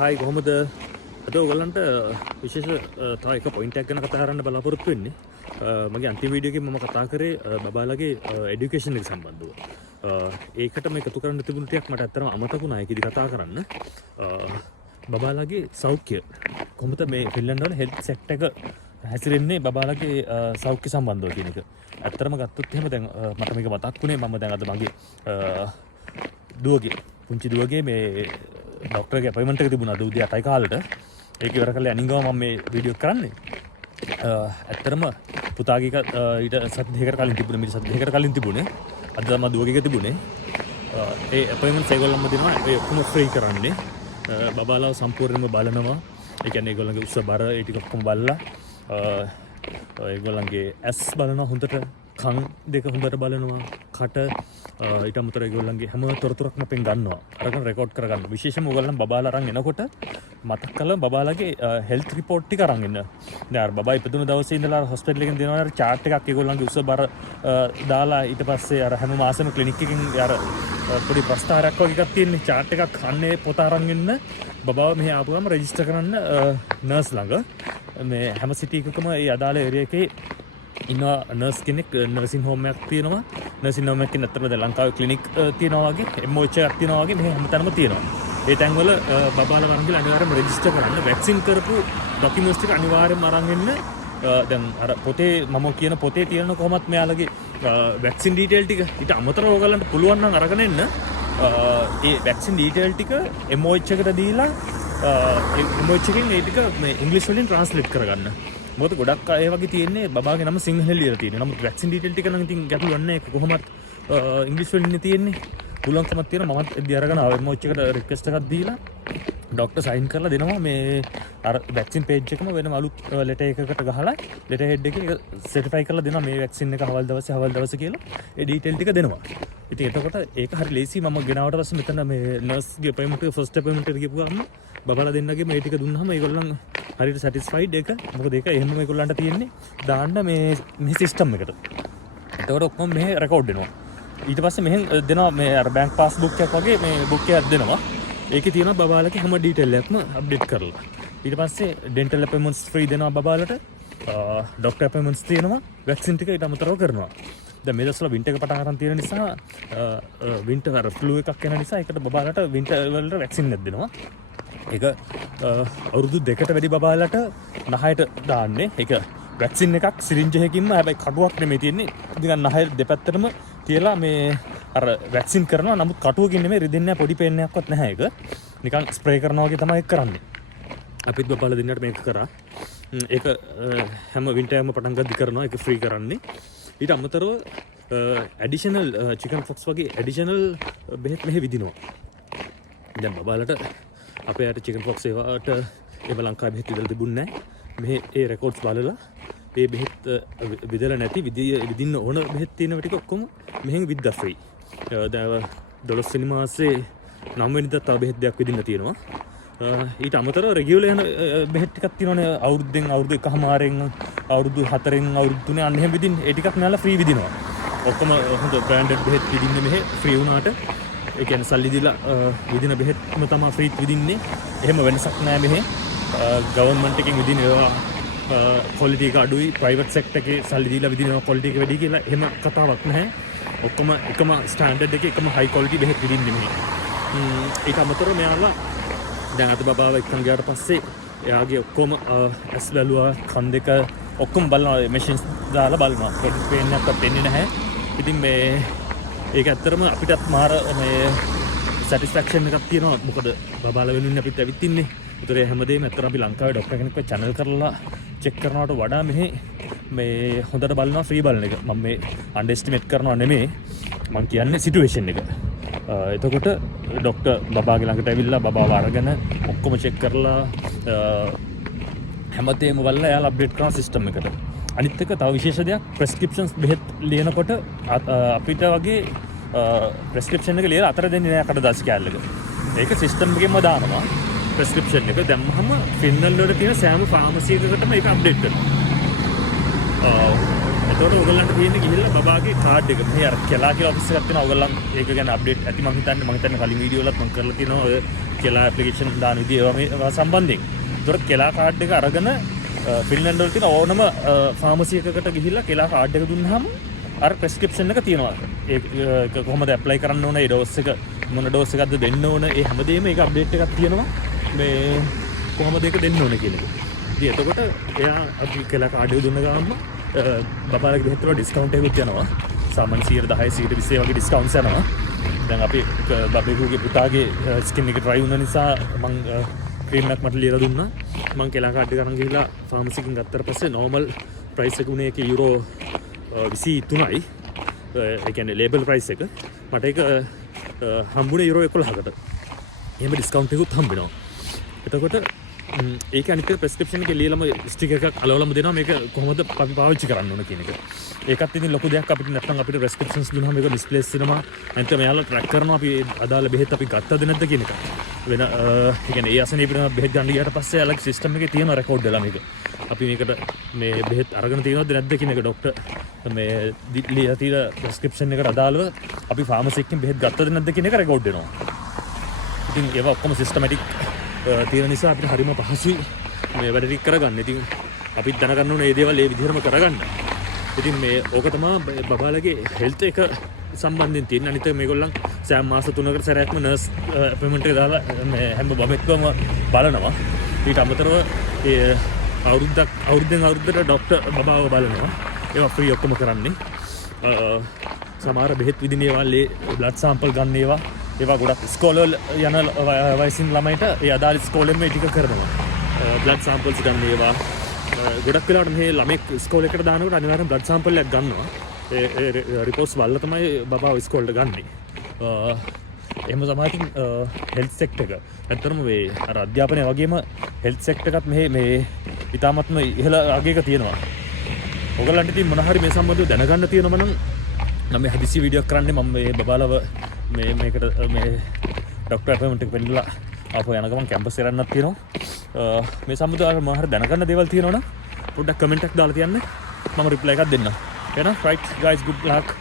Hi කොහොමද අද ඔයගලන්ට විශේෂ තව එක පොයින්ට් එකක් ගැන කතා කරන්න බලාපොරොත්තු වෙන්නේ. මගේ අන්තිම වීඩියෝ එකේ මම කතා කරේ බබාලගේ এডুকেෂන් එක සම්බන්ධව. ඒකට මේ එකතු කරන්න තිබුණු ටිකක් මට ඇත්තටම අමතක වුණා ඒකෙදි කතා කරන්න. බබාලගේ සෞඛ්‍ය කොහොමද මේ ෆින්ලන්ඩ් වල හෙල්ත් සෙක්ටර් එක හැසිරෙන්නේ බබාලගේ සෞඛ්‍ය සම්බන්ධව කියන එක. ඇත්තටම ගත්තොත් එහෙම දැන් මට මේක මතක් වුණේ මම දැන් අද මගේ දුවගේ පුංචි දුවගේ මේ ඩොක්ටර්ගේ අපොයින්ට්මන්ට් එක තිබුණා අද උදේ 8යි කාලෙට. ඒක ඉවර කරලා යනින් ගම මම මේ වීඩියෝ කරන්නේ. ඇත්තටම පුතාගේ ඊට සති දෙකකට කලින් තිබුණේ මිනිත් සති දෙකකට කලින් තිබුණේ. අද තමයි දුවගේ තිබුණේ. ඒ අපොයින්ට්මන්ට්ස් ඒගොල්ලොම දෙනවා ඒ ඔක්කොම ෆ්‍රී කරන්නේ. බබාලා සම්පූර්ණයෙන්ම බලනවා. ඒ කියන්නේ ඒගොල්ලන්ගේ උස්ස බර ඒ ටික ඔක්කොම බලලා ඒගොල්ලන්ගේ ඇස් බලනවා හොඳට, කන් දෙක හොඳට බලනවා, කට ඊට අමතරව ඒගොල්ලන්ගේ හැම තොරතුරක්ම අපෙන් ගන්නවා. අරගෙන රෙකෝඩ් කරගන්න. විශේෂයෙන්ම ඕගොල්ලන් බබාලා අරන් එනකොට මතක් කරලා බබාලාගේ හෙල්ත් රිපෝට් ටික අරන් එන්න. දැන් අර බබා ඉපදුණු දවසේ ඉඳලා හොස්පිටල් එකෙන් දෙනවා අර chart එකක් ඒගොල්ලන්ගේ උස්ස බර දාලා ඊට පස්සේ අර හැම මාසෙම ක්ලිනික් එකකින් අර පොඩි ප්‍රස්තාරයක් වගේ එකක් තියෙන chart එකක් අන්නේ පොත අරන් එන්න. බබාව මෙහි ආපුවම රෙජිස්ටර් කරන්න නර්ස් ළඟ. මේ හැම සිටි එකකම ඒ අදාළ ඒරියා එකේ ඉන්නවා නර්ස් කෙනෙක්. නර්සින් හෝම් එකක් තියෙනවා. නර්සින් හෝම් එකකින් අතරම දැන් ලංකාවේ ක්ලිනික් තියෙනවා වගේ MOH එකක් තියෙනවා වගේ මෙහි හැමතැනම තියෙනවා. ඒ තැන්වල බබාලා වරන් ගිහලා අනිවාර්යයෙන්ම රෙජිස්ටර් කරන්න. වැක්සින් කරපු ඩොකියුමන්ට්ස් ටික අනිවාර්යයෙන්ම අරන් එන්න. දැන් අර පොතේ මම කියන පොතේ තියෙන කොහොමත් මෙයාලගේ වැක්සින් ඩීටේල් ටික ඊට අමතරව ඔයගලන්ට පුළුවන් නම් අරගෙන එන්න. ඒ වැක්සින් ඩීටේල් ටික MOH එකට දීලා MOH එකෙන් ඒ ටික මේ ඉංග්‍රීසි වලින් ට්‍රාන්ස්ලේට් කරගන්න. මොකද ගොඩක් අය වගේ තියෙන්නේ බබාගේ නම සිංහලෙන් ලියලා තියෙනවා. නමුත් වැක්සින් ඩීටේල් ටික නම් ඉතින් ගැටලුවක් නැහැ. ඒක කොහොමත් ඉංග්‍රීසි වලින් තියෙන්නේ. පුළුවන්කමක් තියෙනවා. මමත් එද්දි අරගෙන MOH එකට රික්වෙස්ට් එකක් දීලා ඩොක්ටර් සයින් කරලා දෙනවා මේ අර වැක්සින් පේජ් එකම වෙනම අලුත් ලෙටර් එකකට ගහලා ලෙටර් හෙඩ් එකේ සර්ටිෆයි කරලා දෙනවා මේ වැක්සින් එක හවල් දවසේ කියලා ඒ ඩීටේල් ටික දෙනවා. ඉතින් එතකොට ඒක හරි ලේසි. මම ගෙනාවට පස්සේ මෙතන මේ නර්ස්ගේ අපොයින්ට්මන්ට් එක ෆස්ට් අපොයින්ට්මන්ට් එකට ගිහුවාම බබාලා දෙන්නගේ මේ ටික දුන්නාම ඒගොල්ලන් හරියට සැටිස්ෆයිඩ් එක. මොකද ඒක එහෙමම ඒගොල්ලන්ට තියෙන්නේ දාන්න මේ සිස්ටම් එකට. එතකොට ඔක්කොම මෙහෙ රෙකෝඩ් වෙනවා. ඊට පස්සේ මෙහෙන් දෙනවා මේ අර බැංක් පාස්බුක් එකක් වගේ මේ බුක් එකක් දෙනවා. ඒකේ තියෙනවා බබාලගේ හැම ඩීටේල් එකක්ම අප්ඩේට් කරලා. ඊට පස්සේ ඩෙන්ටල් අපොයින්ට්මන්ට්ස් ෆ්‍රී දෙනවා බබාලට. ඩොක්ටර් අපොයින්ට්මන්ට්ස් තියෙනවා. වැක්සින් ටික ඊට අමතරව කරනවා. දැන් මේ දවස්වල වින්ටර් එක පටන් ගන්න තියෙන නිසා වින්ටර් අර ෆ්ලූ එකක් එන නිසා ඒකට බබාලට වින්ටර් වලට වැක්සින් එකක් දෙනවා. ඒක අවුරුදු 2කට වැඩි බබාලට නහයට දාන්නේ. ඒක වැක්සින් එකක් සිරින්ජ් එකකින්ම හැබැයි කටුවක් නෙමෙයි තියෙන්නේ. නිකන් නහය දෙපැත්තටම තියලා මේ අර වැක්සින් කරනවා. නමුත් කටුවකින් නෙමෙයි රිදෙන්නේ නැහැ, පොඩි පේන් එකක්වත් නැහැ ඒක. නිකන් ස්ප්‍රේ කරනවා වගේ තමයි ඒක කරන්නේ. අපිත් බබාලා දෙන්නට මේක කරා. ඒක හැම වින්ටර්ම පටන් ගද්දි කරනවා. ඒක ෆ්‍රී කරන්නේ. ඊට අමතරව ඇඩිෂනල් චිකන් ෆොක්ස් වගේ ඇඩිෂනල් බෙහෙත් මෙහෙ විදිනවා. දැන් බබාලට අපේ යට චිකන් ෆොක්ස් ඒවට ඒව ලංකාවේ බෙහෙත් විදලා තිබුණේ නැහැ. මෙහෙ ඒ රෙකෝඩ්ස් බලලා ඒ බෙහෙත් විදලා නැති විදින්න ඕන බෙහෙත් තියෙන ටික ඔක්කොම මෙහෙන් විද්දා ෆ්‍රී. දැන් 12 වෙනි මාසේ 9 වෙනිදා තව බෙහෙත් දෙයක් විදින්න තියෙනවා. ඊට අමතරව රෙගියුලර් යන බෙහෙත් ටිකක් තියෙනවානේ අවුරුද්දෙන් අවුරුදු එකමාරෙන් අවුරුදු 4න් අවුරුදු 3 අන්න එහෙම විදින්න ඒ ටිකක් මෙයාලා ෆ්‍රී විදිනවා. ඔක්කොම හොඳ බ්‍රෑන්ඩඩ් බෙහෙත් විදින්නේ මෙහෙ ෆ්‍රී වුණාට ඒ කියන්නේ සල්ලි දීලා විදින බෙහෙත්ම තමයි ෆ්‍රීත් විදින්නේ. එහෙම වෙනසක් නැහැ මෙහෙ. ගවර්න්මන්ට් එකෙන් විදින ඒවා ක්වොලිටි එක අඩුයි, ප්‍රයිවට් සෙක්ටර් එකේ සල්ලි දීලා විදිනවා ක්වොලිටි එක වැඩි කියලා එහෙම කතාවක් නැහැ. ඔක්කොම එකම ස්ටෑන්ඩඩ් එකේ එකම හයි ක්වොලිටි බෙහෙත් විදින්නේ මෙහෙ. ඒක අමතරව මෙයාලා දැන් අද බබාව එක්කන් ගියාට පස්සේ එයාගේ ඔක්කොම ඇස් බැලුවා, කන් දෙක ඔක්කොම බලනවා. මැෂින්ස් දාලා බලනවා. පොඩි පේන් එකක්වත් එන්නේ නැහැ. ඉතින් මේ ඒක ඇත්තටම අපිටත් මාර මේ සැටිස්ෆැක්ෂන් එකක් තියෙනවා. මොකද බබාලා වෙනුවෙන් අපිත් ඇවිත් ඉන්නේ. ඒතර හැමදේම ඇත්තටම අපි ලංකාවේ ડોක්ටර් කෙනෙක්ව channel කරලා චෙක් කරනවට වඩා මෙහි මේ හොඳට බලනවා ෆ්‍රී බලන එක. මම මේ අන්ඩර්ස්ටිමේට් කරනවා නෙමෙයි. මම කියන්නේ සිටුේෂන් එක. එතකොට ડોක්ටර් බබාගේ ළඟට ඇවිල්ලා බබාව අරගෙන ඔක්කොම චෙක් කරලා හැමදේම බලලා එයාලා අප්ඩේට් කරන සිස්ටම් එකට. අනිත් එක තව විශේෂ දෙයක් ප්‍රෙස්ක්‍රිප්ෂන්ස් බෙහෙත් ලියනකොට අපිට වගේ ප්‍රෙස්ක්‍රිප්ෂන් එක ලියලා අතර දෙන්නේ නැහැ කඩදාසි කෑල්ලක. ඒක සිස්ටම් එකෙන්ම දානවා ප්‍රෙස්ක්‍රිප්ෂන් එක. දැම්මහම ෆින්ලන්ඩ් වල තියෙන සෑම ෆාමසි එකකටම ඒක අප්ඩේට් කරනවා. එතකොට ඔයගොල්ලන්ට තියෙන්නේ ගිහිල්ලා බබාගේ කාඩ් එක මේ අර කෙලා කියලා ඔෆිස් එකක් තියෙනවා. ඔයගොල්ලන් ඒක ගැන අප්ඩේට් ඇති මම හිතන්නේ කලින් වීඩියෝ වලත් මම කරලා තියෙනවා ඔය කෙලා ඇප්ලිකේෂන් දාන විදිය ඒවා සම්බන්ධයෙන්. එතකොට කෙලා කාඩ් එක අරගෙන ෆින්ලන්ඩ් වල තියෙන ඕනම ෆාමසි එකකට ගිහිල්ලා කෙලා කාඩ් එක දුන්නාම අර ප්‍රෙස්ක්‍රිප්ෂන් එක තියෙනවා. ඒක කොහොමද ඇප්ලයි කරන්න ඕන, ඒ ඩෝස් එක මොන ඩෝස් එකක්ද දෙන්න ඕන, ඒ හැමදේම ඒක අප්ඩේට් එකක් තියෙනවා. මේ කොහොමද ඒක දෙන්න ඕන කියන එක. ඉතින් එතකොට එයා අපි කෙලා කාඩ් එක දුන්න ගාම බබාලගේ බෙහෙත් වල ඩිස්කවුන්ට් එකකුත් යනවා. සාමාන්‍ය 10% 20% වගේ ඩිස්කවුන්ට්ස් යනවා. දැන් අපි බබේකුගේ පුතාගේ ස්කින් එක ඩ්‍රයි වුණ නිසා මම ක්‍රීම් එකක් මට ලියලා දුන්නා. මම කෙලා කාඩ් එක අරන් ගිහලා ෆාමසි එකකින් ගත්තට පස්සේ නෝමල් ප්‍රයිස් එක උනේ ඒක යුරෝ 23යි. ඒ කියන්නේ ලේබල් ප්‍රයිස් එක. මට ඒක හම්බුනේ යුරෝ 11කට. එහෙම ඩිස්කවුන්ට් එකකුත් හම්බෙනවා. එතකොට ඒක අනිත් ප්‍රෙස්ක්‍රිප්ෂන් එකේ ලියලම ස්ටිකර් එකක් අලවලම දෙනවා මේක කොහොමද අපි පාවිච්චි කරන්න ඕන කියන එක. ඒකත් ඉතින් ලොකු දෙයක් අපිට නැත්නම් අපිට ප්‍රෙස්ක්‍රිප්ෂන්ස් දුන්නාම මේක ඩිස්ප්ලේස් වෙනවා. නැත්නම් මෙයාලා ට්‍රැක් කරනවා අපි අදාළ බෙහෙත් අපි ගත්තද නැද්ද කියන එක. වෙන ඒ කියන්නේ ඒ අසනීපේ බෙහෙත් ගන්න ගියාට පස්සේ යාලගේ සිස්ටම් එකේ තියෙන රෙකෝඩ් වෙලා මේක. අපි මේකට මේ බෙහෙත් අරගෙන තියෙනවද නැද්ද කියන එක ડોක්ටර් මේ ලියලා තියෙන ප්‍රෙස්ක්‍රිප්ෂන් එකට අදාළව අපි ෆාමසි එකකින් බෙහෙත් ගත්තද නැද්ද කියන එක රෙකෝඩ් වෙනවා. ඉතින් ඒවා ඔක්කොම සිස්ටමැටික් තියෙන නිසා අපිට හරිම පහසුයි මේ වැඩ ටික කරගන්න. ඉතින් අපිත් දැනගන්න ඕනේ මේ දේවල් ඒ විදිහටම කරගන්න. ඉතින් මේ ඕක තමයි බබාලගේ හෙල්ත් එක සම්බන්ධයෙන් තියෙන. අනිත් මේගොල්ලන් සෑම මාස 3කට සැරයක්ම නර්ස් අපොයින්ට්මන්ට් එක දාලා මේ හැම බබෙක්වම බලනවා. ඊට අමතරව ඒ අවුරුද්දෙන් අවුරුද්දට ડોක්ටර් බබාව බලනවා. ඒවා ෆ්‍රී ඔක්කොම කරන්නේ. සමහර බෙහෙත් විදින ඒවා බ්ලඩ් සැම්පල් ගන්න ඒවා ගොඩක් ස්කෝලවල යන වයසින් ළමයිට ඒ අදාළ ස්කෝලෙම මේ ටික කරනවා. බ්ලඩ් සැම්පල්ස් ගන්න ඒවා ගොඩක් වෙලාවට මේ ළමෙක් ස්කෝල් එකට දානකොට අනිවාර්යෙන් බ්ලඩ් සැම්පල් එකක් ගන්නවා. ඒ රිපෝට්ස් වල තමයි බබාව ස්කෝල්ට ගන්නෙ. එහෙම තමයි හෙල්ත් සෙක්ටර් එක. ඇත්තටම මේ අර අධ්‍යාපනය වගේම හෙල්ත් සෙක්ටර් එකත් මේ ඉතාමත්ම ඉහළ අගයක තියෙනවා. ඔයගලන්ට ඉතින් මොන හරි මේ සම්බන්ධව දැනගන්න තියෙනව නම් මම මේ හදිසි වීඩියෝ කරන්නේ මම මේ බබාලව මේකට මේ ડોක්ටර් අපොයින්ට්මන්ට් එක වෙන්නලා ආපහු යන ගමන් කැම්පස් එක යන්නත් තියෙනවා. මේ සම්බන්ධව මොන හරි දැනගන්න දේවල් තියෙනවනම් පොඩ්ඩක් කමෙන්ට් එකක් දාලා තියන්න. මම රිප්ලයි එකක් දෙන්නම්. එහෙනම් right guys, good luck.